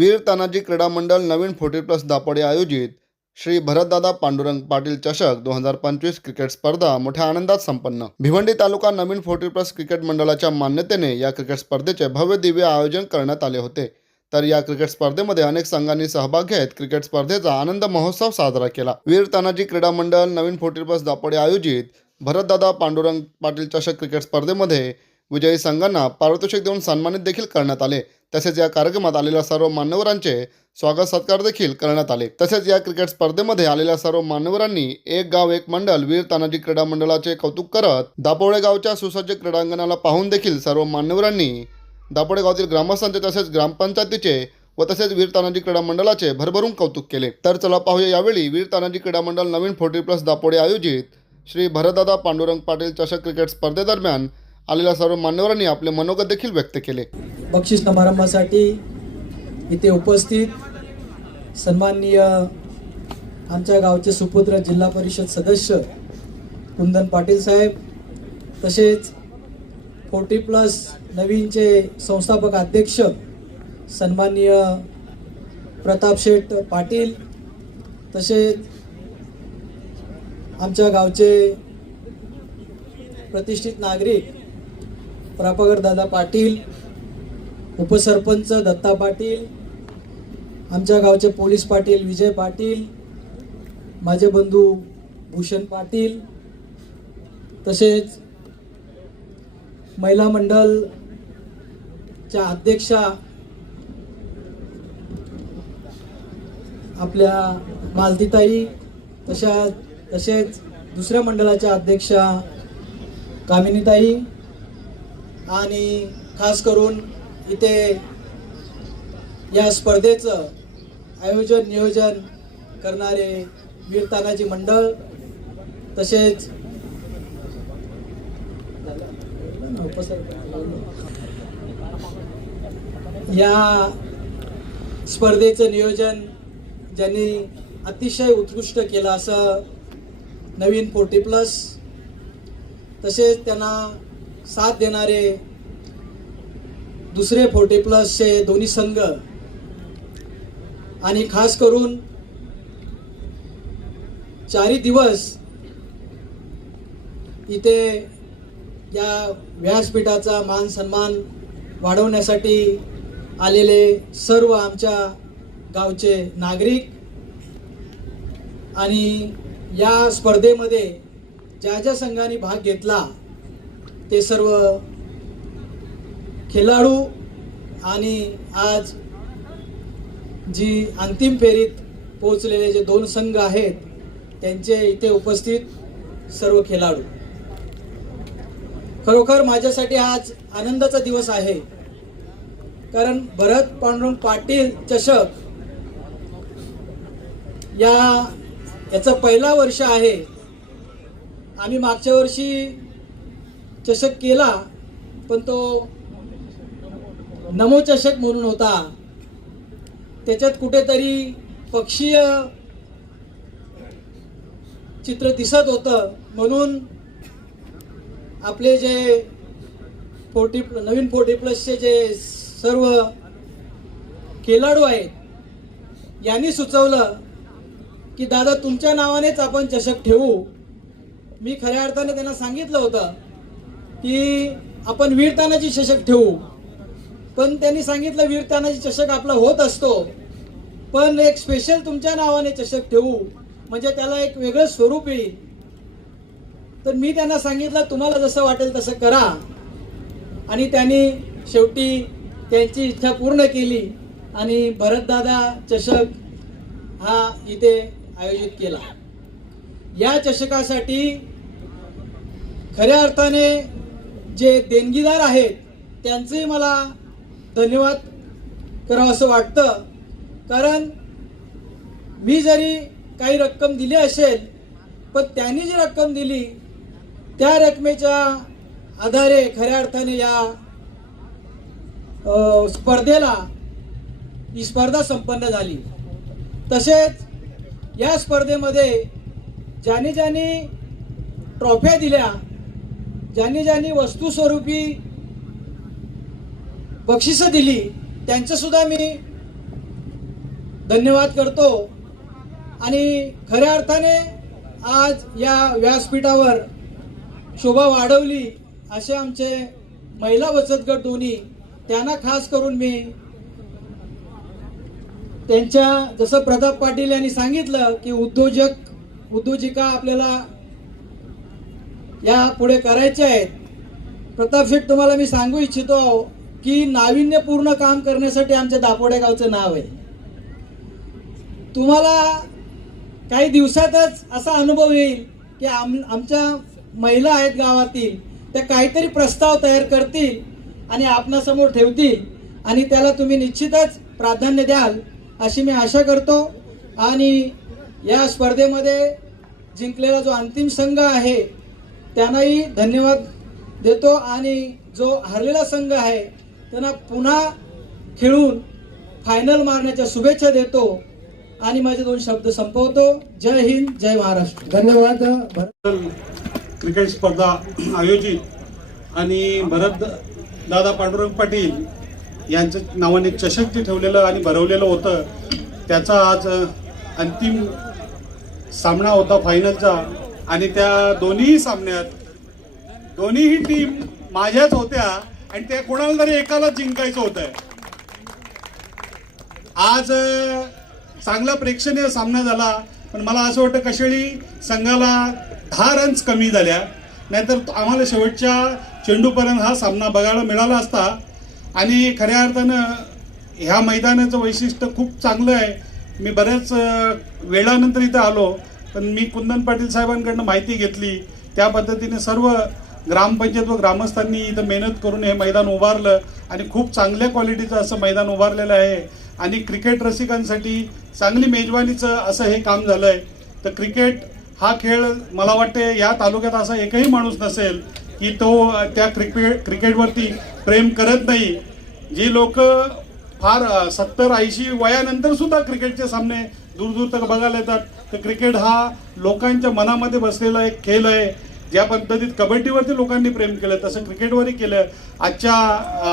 वीर तानाजी क्रीडा मंडळ नवीन 40+ दापोडे आयोजित श्री भरतदादा पांडुरंग पाटील चषक 2025 क्रिकेट स्पर्धा मोठ्या आनंदात संपन्न। भिवंडी तालुका नवीन 40+ क्रिकेट मंडळाच्या मान्यतेने या क्रिकेट स्पर्धेचे भव्य दिव्य आयोजन करण्यात आले होते। तर या क्रिकेट स्पर्धेमध्ये अनेक संघांनी सहभाग घेत क्रिकेट स्पर्धेचा आनंद महोत्सव साजरा केला। वीर तानाजी क्रीडा मंडळ नवीन 40+ दापोडे आयोजित भरतदादा पांडुरंग पाटील चषक क्रिकेट स्पर्धेमध्ये विजयी संघांना पारितोषिक देऊन सन्मानित देखील करण्यात आले। तसेच या कार्यक्रमात आलेल्या सर्व मान्यवरांचे स्वागत सत्कार देखील करण्यात आले। तसेच या क्रिकेट स्पर्धेमध्ये आलेल्या सर्व मान्यवरांनी एक गाव एक मंडळ वीर तानाजी क्रीडा मंडळाचे कौतुक करत दापोडे गावच्या सुसज्ज क्रीडांगणाला पाहून देखील सर्व मान्यवरांनी दापोडे गावातील ग्रामस्थांचे तसेच ग्रामपंचायतीचे व तसेच वीर तानाजी क्रीडा मंडळाचे भरभरून कौतुक केले। तर चला पाहूया यावेळी वीर तानाजी क्रीडा मंडळ नवीन 40+ दापोडे आयोजित श्री भरतदादा पांडुरंग पाटील चषक क्रिकेट स्पर्धेदरम्यान आलेल्या सर्व मान्यवरांनी आपले मनोगत देखील व्यक्त केले। बक्षीस समारंभासाठी इथे उपस्थित सन्माननीय आमच्या गावचे सुपुत्र जिल्हा परिषद सदस्य कुंदन पाटील साहेब, तसेच 40+ नवीनचे संस्थापक अध्यक्ष सन्माननीय प्रताप शेठ पाटील, तसेच आमच्या गावचे प्रतिष्ठित नागरिक प्रभाकर दादा पाटील, उपसरपंच दत्ता पाटील, आमच्या गावचे पोलीस पाटील विजय पाटील, माझे बंधू भूषण पाटील, तसेच महिला मंडळच्या अध्यक्षा आपल्या मालतीताई, तसेच दुसऱ्या मंडळाच्या अध्यक्षा कामिनीताई, आणि खास करून इथे या स्पर्धेचं आयोजन नियोजन करणारे वीर तानाजी मंडळ, तसेच या स्पर्धेचं नियोजन ज्यांनी अतिशय उत्कृष्ट केलं असं नवीन 40+, तसेच त्यांना साथ देणारे दुसरे 40+चे दोन्ही संघ, आणि खास करून 4 दिवस इथे या व्यासपीठाचा मान सन्मान वाढवण्यासाठी आलेले सर्व आमच्या गावचे नागरिक, आणि या स्पर्धेमध्ये ज्या ज्या संघांनी भाग घेतला ते सर्व खेळाडू, आणि आज जी अंतिम फेरीत पोहोचलेले जे 2 संघ आहेत त्यांचे इथे उपस्थित सर्व खेळाडू, खरोखर माझ्यासाठी आज आनंदाचा दिवस आहे। कारण भरत पांडुरंग पाटील चषक याचं पहिला वर्ष आहे। आम्ही मागच्या वर्षी चषक केला, पण तो नमो चषक म्हणून होता। त्याच्यात कुठेतरी पक्षीय चित्र दिसत होतं, म्हणून आपले जे नवीन 40+चे जे सर्व खेळाडू आहेत यांनी सुचवलं की दादा तुमच्या नावानेच आपण चषक ठेवू। मी खऱ्या अर्थाने त्यांना सांगितलं होतं की आपण वीर तानाजी चषक ठेवू, पण त्यांनी सांगितलं वीर तानाजी चषक आपला होत असतो, पण एक स्पेशल तुमच्या नावाने चषक ठेवू म्हणजे त्याला एक वेगळं स्वरूप येईल। तर मी त्यांना सांगितलं तुम्हाला जसं वाटेल तसं करा, आणि त्यांनी शेवटी त्यांची इच्छा पूर्ण केली आणि भरतदादा चषक हा इथे आयोजित केला। या चषकासाठी खऱ्या अर्थाने जे देणगीदार आहेत त्यांचे मला धन्यवाद करावं असं वाटतं, कारण मी जरी काही रक्कम दिली असेल, पण त्यांनी जी रक्कम दिली त्या रकमेच्या आधारे खऱ्या अर्थाने या स्पर्धेला ही स्पर्धा संपन्न झाली। तसेच या स्पर्धेमध्ये ज्यांनी ज्यांनी ट्रॉफ्या दिल्या, ज्यांनी ज्यांनी वस्तू स्वरूपी बक्षिसं दिली, त्यांचं सुद्धा मी धन्यवाद करतो आणि खऱ्या अर्थाने आज या व्यासपीठावर शोभा वाढवली असे आमचे महिला बचत गट दोन्ही, त्यांना खास करून मी त्यांच्या, जसं प्रताप पाटील यांनी सांगितलं की उद्योजिका आपल्याला या पुढे करायचे आहेत. प्रताप शेठ, तुम्हाला मी सांगू इच्छितो की नाविन्यपूर्ण काम करण्यासाठी आमच्या दापोडे गावचं नाव आहे. तुम्हाला काही दिवसातच असा अनुभव येईल की आमच्या महिला आहेत गावातील, त्या काहीतरी प्रस्ताव तयार करतील आणि आपणासमोर ठेवतील आणि त्याला तुम्ही निश्चितच प्राधान्य द्याल अशी मी आशा करतो. आणि या स्पर्धेमध्ये जिंकलेला जो अंतिम संघ आहे त्यांनाही धन्यवाद देतो आणि जो हरलेला संघ आहे त्यांना पुन्हा खेळून फायनल मारण्याच्या शुभेच्छा देतो आणि माझे 2 शब्द संपवतो. जय हिंद, जय महाराष्ट्र. धन्यवाद. क्रिकेट स्पर्धा आयोजित आणि भरत दादा पांडुरंग पाटील यांच्या नावाने चषक जे ठेवलेलं आणि भरवलेलं होतं त्याचा आज अंतिम सामना होता फायनलचा. आणि त्या दोन्ही सामन्यात दोन्हीही टीम माझ्याच होत्या आणि त्या कोणाला तरी एकाला जिंकायचं होतं. आज चांगला प्रेक्षणीय सामना झाला, पण मला असं वाटतं कशाळी संघाला 10 रन्स कमी झाल्या, नाहीतर आम्हाला शेवटच्या चेंडूपर्यंत हा सामना बघायला मिळाला असता. आणि खऱ्या अर्थानं ह्या मैदानाचं वैशिष्ट्य खूप चांगलं आहे. मी बऱ्याच वेळानंतर इथं आलो, पण मी कुंदन पाटील साहेबांकडनं माहिती घेतली. त्या पद्धतीने सर्व ग्रामपंचायत व ग्रामस्थांनी इथं मेहनत करून हे मैदान उभारलं आणि खूप चांगल्या क्वालिटीचं असं मैदान उभारलेलं आहे. आणि क्रिकेट रसिकांसाठी चांगली मेजवानीचं असं हे काम झालं आहे. तर क्रिकेट हा खेळ मला वाटते या तालुक्यात असा एकही माणूस नसेल की तो त्या क्रिकेटवरती प्रेम करत नाही. जी लोक फार 70-80 वयानंतर सुद्धा क्रिकेटचे सामने दूर तक बघायला येतात, तर क्रिकेट हा लोकांच्या मनामध्ये बसलेला एक खेळ आहे. ज्या पद्धतीत कबड्डीवरती लोकांनी प्रेम केलं तसं क्रिकेटवरही केलं. आजच्या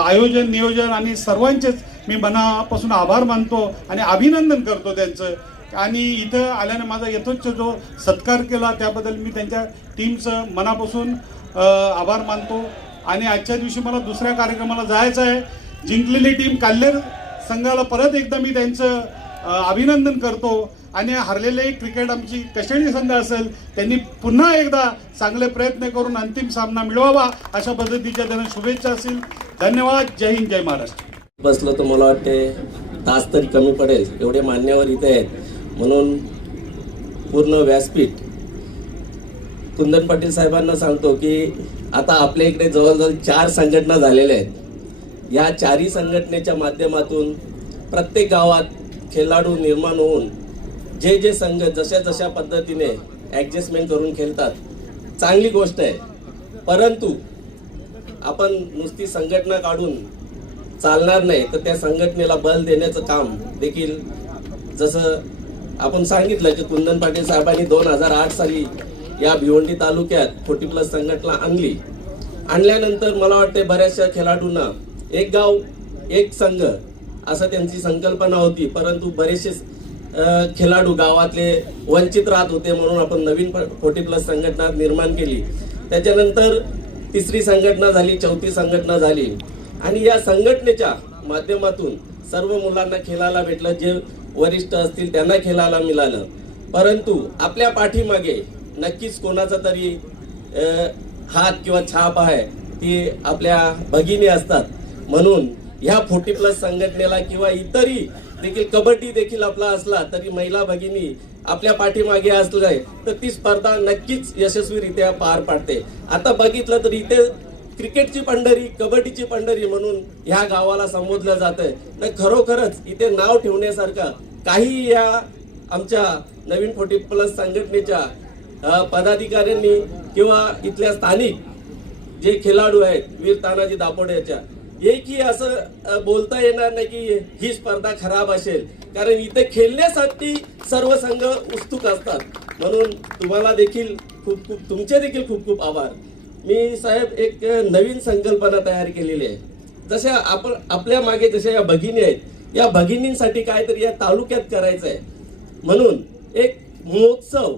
आयोजन नियोजन आणि सर्वांचेच मी मनापासून आभार मानतो आणि अभिनंदन करतो त्यांचं. आणि इथं आल्याने माझा यथोच्च जो सत्कार केला त्याबद्दल मी त्यांच्या टीमचं मनापासून आभार मानतो. आणि आजच्या दिवशी मला दुसऱ्या कार्यक्रमाला जायचं आहे. जिंकलेली टीम काल्हेर संघाला परत एकदा मी त्यांचं अभिनंदन करतो. आणि हरलेले क्रिकेट आमची कशेळी संघ असेल त्यांनी पुन्हा एकदा चांगले प्रयत्न करून अंतिम सामना मिळवावा अशा पद्धतीच्या त्यांना शुभेच्छा असतील. धन्यवाद. जय हिंद, जय महाराष्ट्र. बसलं तर मला वाटते तास तरी कमी पडेल, एवढे मान्यवर इथे आहेत. म्हणून पूर्ण व्यासपीठ कुंदन पाटील साहेबांना सांगतो की आता आपल्या इकडे जवळजवळ 4 संघटना झालेल्या आहेत. या 4ही संघटनेच्या माध्यमातून प्रत्येक गावात खेळाडू निर्माण होऊन जे संघ जशा पद्धतीने ॲडजस्टमेंट करून खेळतात, चांगली गोष्ट आहे. परंतु आपण नुसती संघटना काढून चालणार नाही, तर त्या संघटनेला बल देण्याचं काम देखील, जसं आपण सांगितलं की कुंदन पाटील साहेबांनी 2008 साली या भिवंडी तालुक्यात 40+ संघटना आणल्यानंतर मला वाटते बऱ्याचशा खेळाडूंना एक गाव एक संघ असं त्यांची संकल्पना होती. परंतु बरेचसे खेळाडू गावातले वंचित राहत होते, म्हणून आपण नवीन 40+ संघटना निर्माण केली. त्याच्यानंतर 3री संघटना झाली, 4थी संघटना झाली. आणि या संघटनेच्या माध्यमातून सर्व मुलांना खेळायला भेटलं, जे वरिष्ठ असतील त्यांना खेळायला मिळालं. परंतु आपल्या पाठीमागे नक्कीच कोणाचा तरी हात किंवा छाप आहे, ती आपल्या भगिनी असतात. म्हणून ह्या 40+ संघटनेला किंवा इतरही देखील, कबड्डी देखील आपला असला तरी महिला भगिनी आपल्या पाठीमागे असले तर ती स्पर्धा नक्कीच यशस्वीरित्या पार पाडते. आता बघितलं तर इथे क्रिकेटची पंढरी, कबड्डीची पंढरी म्हणून ह्या गावाला संबोधलं जातंय. नाही, खरोखरच इथे नाव ठेवण्यासारखं काही या आमच्या नवीन 40+ संघटनेच्या पदाधिकाऱ्यांनी किंवा इथल्या स्थानिक जे खेळाडू आहेत वीर तानाजी दापोडेच्या, एकही असं बोलता येणार नाही की ही स्पर्धा खराब असेल, कारण इथे खेळण्यासाठी सर्व संघ उत्सुक असतात. म्हणून तुम्हाला देखील तुमचे देखील खूप आभार. मी साहेब एक नवीन संकल्पना तयार केलेली आहे. जशा आपण आपल्या मागे जशा या भगिनी आहेत, या भगिनींसाठी काहीतरी या तालुक्यात करायचं आहे. म्हणून एक महोत्सव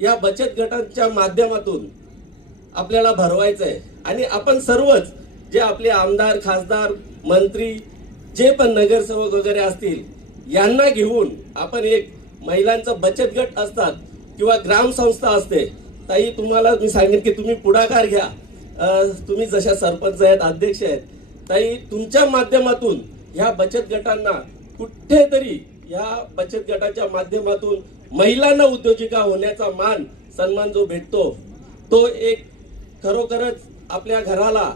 या बचत गटांच्या माध्यमातून आपल्याला भरवायचं आहे. आणि आपण सर्वच जे आपले आमदार, खासदार, मंत्री, जे पण नगरसेवक वगैरे असतील यांना घेऊन आपण एक महिलांचा बचत गट असतात किंवा ग्रामसंस्था असते. ताई, तुम्हाला मी सांगेन की तुम्ही पुढाकार घ्या. तुम्ही जशा सरपंच आहेत, अध्यक्ष आहेत, ताई तुमच्या माध्यमातून ह्या बचत गटांना कुठेतरी या बचत गटाच्या माध्यमातून महिलांना उद्योजिका होण्याचा मान सन्मान जो भेटतो तो एक खरोखरच आपल्या घराला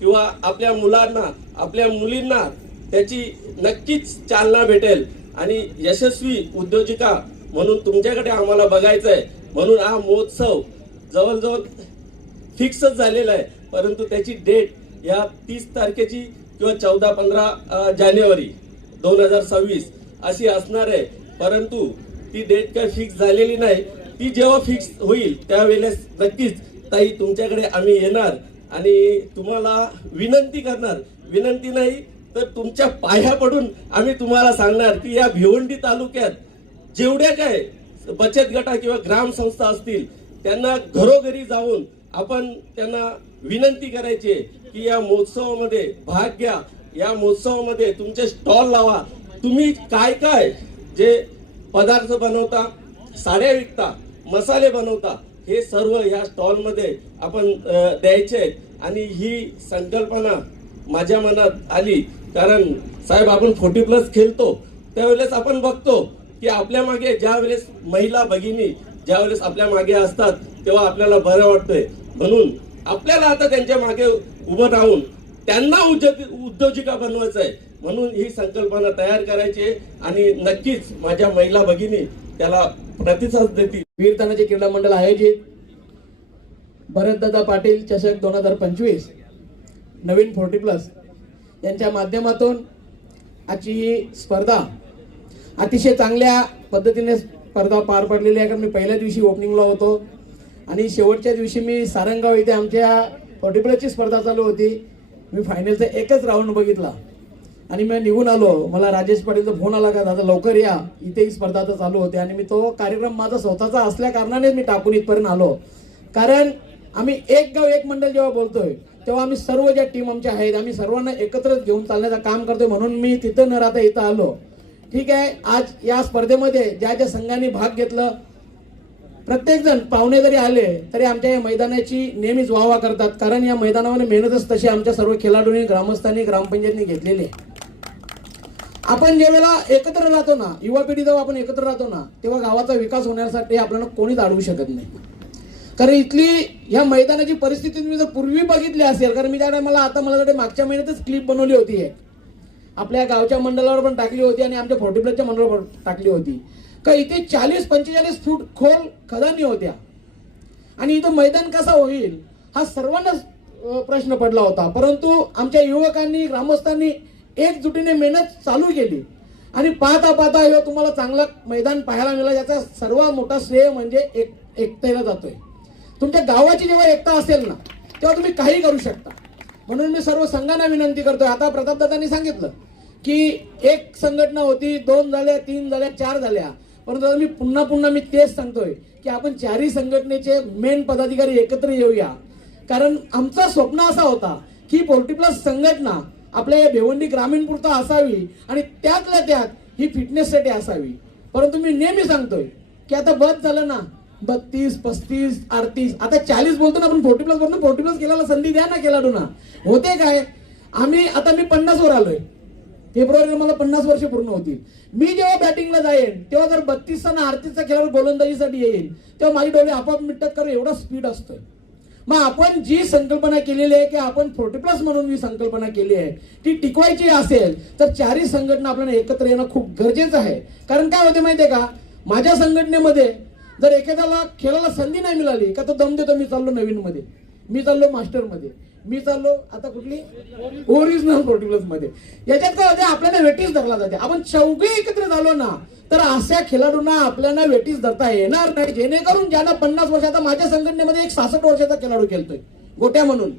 किंवा आपल्या मुलांना, आपल्या मुलींना त्याची नक्कीच चालना भेटेल. आणि यशस्वी उद्योजिका म्हणून तुमच्याकडे आम्हाला बघायचं आहे. म्हणून हा महोत्सव जवळजवळ फिक्सच झालेला आहे, परंतु त्याची डेट या 30 तारखेची किंवा 14-15 जानेवारी 2026 अशी असणार आहे. परंतु ती डेट काय फिक्स झालेली नाही. ती जेव्हा फिक्स होईल त्यावेळेस नक्कीच ताई तुमच्याकडे आम्ही येणार आणि तुम्हाला विनंती करणार. विनंती नाही तर तुमच्या पाया पडून आम्ही तुम्हाला सांगणार की या भिवंडी तालुक्यात जेवढ्या काय बचत गटा किंवा ग्रामसंस्था असतील त्यांना घरोघरी जाऊन आपण त्यांना विनंती करायची की या महोत्सवामध्ये भाग घ्या. या महोत्सवामध्ये तुमचे स्टॉल लावा. तुम्ही काय काय जे पदार्थ बनवता, साड्या विकता, मसाले बनवता, हे सर्व ह्या स्टॉलमध्ये आपण द्यायचे आहेत. आणि ही संकल्पना माझ्या मनात आली कारण साहेब आपण 40+ खेळतो त्यावेळेस आपण बघतो की आपल्या मागे ज्या वेळेस महिला भगिनी ज्या वेळेस आपल्या मागे असतात तेव्हा आपल्याला बरं वाटतंय. म्हणून आपल्याला आता त्यांच्या मागे उभं राहून त्यांना उद्योजिका बनवायचं आहे. म्हणून ही संकल्पना तयार करायची आहे आणि नक्कीच माझ्या महिला भगिनी त्याला प्रतिसाद देतील. वीरतानाचे क्रीडा मंडळ आयोजित भरतदादा पाटील चषक 2025 नवीन 40+ यांच्या माध्यमातून आजची ही स्पर्धा अतिशय चांगल्या पद्धतीने स्पर्धा पार पडलेली आहे. कारण मी पहिल्या दिवशी ओपनिंगला होतो आणि शेवटच्या दिवशी मी सारंगाव इथे आमच्या 40+ची स्पर्धा चालू होती. मी फायनलचा एकच राऊंड बघितला आणि मी निघून आलो. मला राजेश पाटीलचा फोन आला का दादा लवकर या, इथे ही स्पर्धा तर चालू होते. आणि मी तो कार्यक्रम माझा स्वतःचा असल्या कारणाने मी टाकून इथपर्यंत आलो. कारण आम्ही एक गाव एक मंडळ जेव्हा बोलतोय तेव्हा आम्ही सर्व ज्या टीम आमच्या आहेत आम्ही सर्वांना एकत्रच घेऊन चालण्याचं काम करतोय. म्हणून मी तिथं न राहता इथं आलो. ठीक आहे, आज या स्पर्धेमध्ये ज्या ज्या संघांनी भाग घेतलं प्रत्येक जण पाहुणे जरी आले तरी आमच्या या मैदानाची नेहमीच वाहवा करतात. कारण या मैदानामध्ये मेहनतच तशी आमच्या सर्व खेळाडूंनी, ग्रामस्थांनी, ग्रामपंचायतींनी घेतलेली आहे. आपण ज्यावेळेला एकत्र राहतो ना, युवा पिढी जेव्हा आपण एकत्र राहतो ना तेव्हा गावाचा विकास होण्यासाठी आपल्याला कोणीच अडवू शकत नाही. कारण इथली ह्या मैदानाची परिस्थिती तुम्ही जर पूर्वी बघितली असेल, कारण मी त्यावेळेला मला मागच्या महिन्यातच क्लिप बनवली होती एक आपल्या गावच्या मंडळावर पण टाकली होती आणि आमच्या 40+च्या मंडळावर पण टाकली होती का इथे 40-45 फूट खोल खदानी होत्या आणि इथं मैदान कसा होईल हा सर्वांनाच प्रश्न पडला होता. परंतु आमच्या युवकांनी, ग्रामस्थांनी एकजुटीने मेहनत चालू केली आणि पाहता पाहता हे तुम्हाला चांगलं मैदान पाहायला मिळालं. याचा सर्वात मोठा श्रेय म्हणजे एकतेला जातोय. तुमच्या गावाची जेव्हा एकता असेल ना तेव्हा तुम्ही काही करू शकता. म्हणून मी सर्व संघांना विनंती करतोय. आता प्रतापदादांनी सांगितलं की एक संघटना होती, 2 झाल्या, 3 झाल्या, 4 झाल्या. परंतु मी पुन्हा तेच सांगतोय की आपण 4ही संघटनेचे मेन पदाधिकारी एकत्र येऊया. कारण आमचं स्वप्न असा होता की 40+ संघटना आपल्या या भिवंडी ग्रामीण पुरता असावी आणि त्यातल्या त्यात ही फिटनेससाठी असावी. परंतु मी नेहमी सांगतोय की आता बस झालं ना, 32, 35, 38, आता 40 बोलतो ना आपण 40+ बोलतो. 40+ केल्याला संधी द्या ना खेळाडूंना. होते काय, आता मी 50 वर आलोय. फेब्रुवारीला मला 50 वर्ष पूर्ण होतील. मी जेव्हा बॅटिंगला जाईन तेव्हा जर 32चा ना 38चा खेळाडू गोलंदाजीसाठी येईल तेव्हा माझी डोळे आपोआप मिटतात. कारण एवढा स्पीड असतोय. मग आपण जी संकल्पना केलेली आहे की आपण 40+ म्हणून जी संकल्पना केली आहे ती टिकवायची असेल तर 4ही संघटना आपल्याला एकत्र येणं खूप गरजेचं आहे. कारण काय होते माहितीये का, माझ्या संघटनेमध्ये जर एखाद्याला खेळायला संधी नाही मिळाली का तो दम देतो, मी चाललो नवीन मध्ये, मी चाललो मास्टर मध्ये, मी चाललो आता कुठली ओरिजिनल 40+ मध्ये. याच्यात काय होते आपल्याला वेटीस धरला जाते. आपण चौघे एकत्र झालो ना तर अशा खेळाडूंना आपल्याला वेटीस धरता येणार नाही. जेणेकरून ज्यांना 50 वर्ष, आता माझ्या संघटनेमध्ये एक 66 वर्षाचा खेळाडू खेळतोय गोट्या म्हणून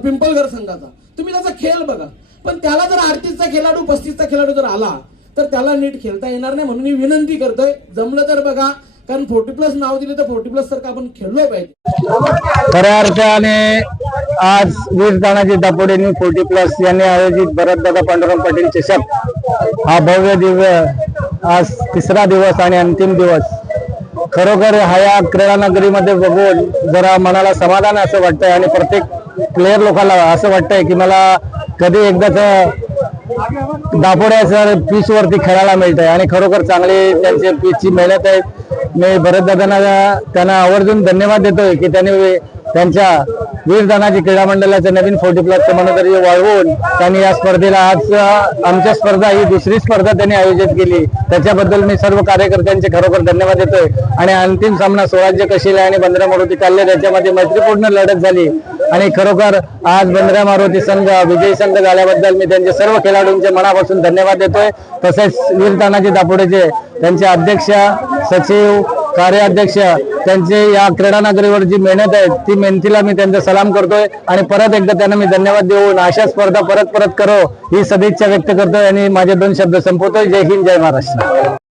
पिंपळघर संघाचा. तुम्ही त्याचा खेळ बघा. पण त्याला जर 38चा खेळाडू 35चा खेळाडू जर आला तर त्याला नीट खेळता येणार नाही. म्हणून मी विनंती करतोय, जमलं तर बघा, कारण 40+ नाव दिले तर 40+ सारखं आपण खेळलो पाहिजे. खऱ्या अर्थाने आज वीर तानाजी दापोडेंनी 40+ यांनी आयोजित भरतदादा पांडुरंग पाटील चषक हा भव्य दिव्य आज तिसरा दिवस आणि अंतिम दिवस खरोखर हा या क्रीडा नगरीमध्ये बघून जरा मनाला समाधान असं वाटतंय आणि प्रत्येक प्लेयर लोकांना असं वाटतंय की मला कधी एकदाच दापोड्या सर पिच वरती खेळायला मिळतंय आणि खरोखर चांगली त्यांची पिचची मेहनत आहे. मी भरतदादांना त्यांना आवर्जून धन्यवाद देतोय की त्यांनी त्यांच्या वीर तानाजी क्रीडा मंडळाचं नवीन 40+ मनोदर्ज वाढवून त्यांनी या स्पर्धेला आज आमच्या स्पर्धा ही दुसरी स्पर्धा त्यांनी आयोजित केली. त्याच्याबद्दल मी सर्व कार्यकर्त्यांचे खरोखर धन्यवाद देतोय. आणि अंतिम सामना स्वराज्य कशिले आणि बंदरा मारुती काल्ले त्याच्यामध्ये मैत्रीपूर्ण लढत झाली आणि खरोखर आज बंदरा मारुती संघ विजयी संघ झाल्याबद्दल मी त्यांचे सर्व खेळाडूंचे मनापासून धन्यवाद देतोय. तसेच वीर तानाजी दापोडेचे त्यांचे अध्यक्ष सचिव कार्याध्यक्ष त्यांचे या क्रीडा नगरीवर जी मेहनत आहे ती मेहनतीला मी त्यांचा सलाम करतोय आणि परत एकदा त्यांना मी धन्यवाद देऊन अशा स्पर्धा परत करो ही सदिच्छा व्यक्त करतोय आणि माझे 2 शब्द संपवतोय. जय हिंद, जय महाराष्ट्र.